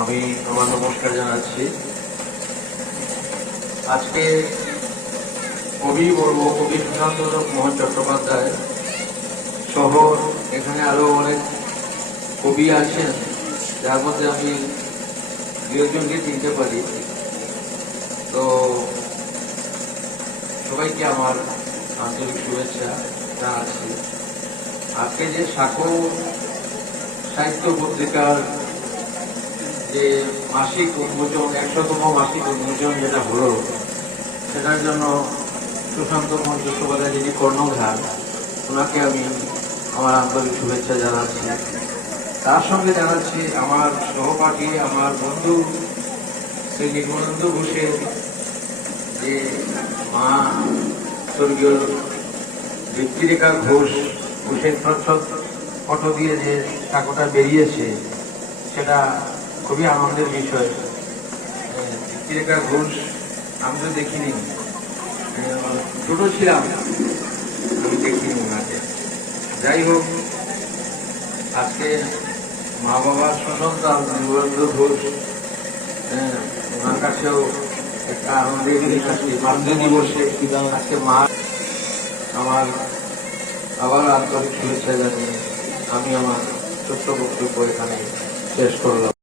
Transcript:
আমি আমার নমস্কার জানাচ্ছি। আজকে কবি বলব, কবি সুশান্ত মোহন চট্টোপাধ্যায় সহ এখানে আরও অনেক কবি আছেন, যার মধ্যে আমি দু একজনকে চিনতে পারি। তো সবাইকে আমার আন্তরিক শুভেচ্ছা জানাচ্ছি। আজকে যে সাঁকো সাহিত্য পত্রিকার যে মাসিক উন্মোচন, একশোতম মাসিক উন্মোচন যেটা হলো, সেটার জন্য সুশান্ত চট্টোপাধ্যায় যিনি কর্ণধার, ওনাকে আমি আমার আন্তরিক শুভেচ্ছা জানাচ্ছি। তার সঙ্গে জানাচ্ছি আমার সহপাঠী, আমার বন্ধু শ্রী নিগমানন্দ ঘোষের যে মা স্বর্গীয় দীপ্তিরেখা ঘোষ, ঘোষের প্রচ্ছদ ফটো দিয়ে যে টাকাটা বেরিয়েছে, সেটা খুবই আনন্দের বিষয়। দীপ্তিরেখা ঘোষ আমি তো দেখিনি ছোট ছিলাম আমি দেখিনি ওনাকে। যাই হোক আজকে মা বাবার সন্তান নিবন্ধ ঘোষ হ্যাঁ, ওনার কাছেও একটা আনন্দের জিনিস আছে মাতৃ দিবসে আজকে মা আমার আবার আন্তরিক শুভেচ্ছা জানিয়ে আমি আমার ছোট্ট বক্তব্য এখানে শেষ করলাম।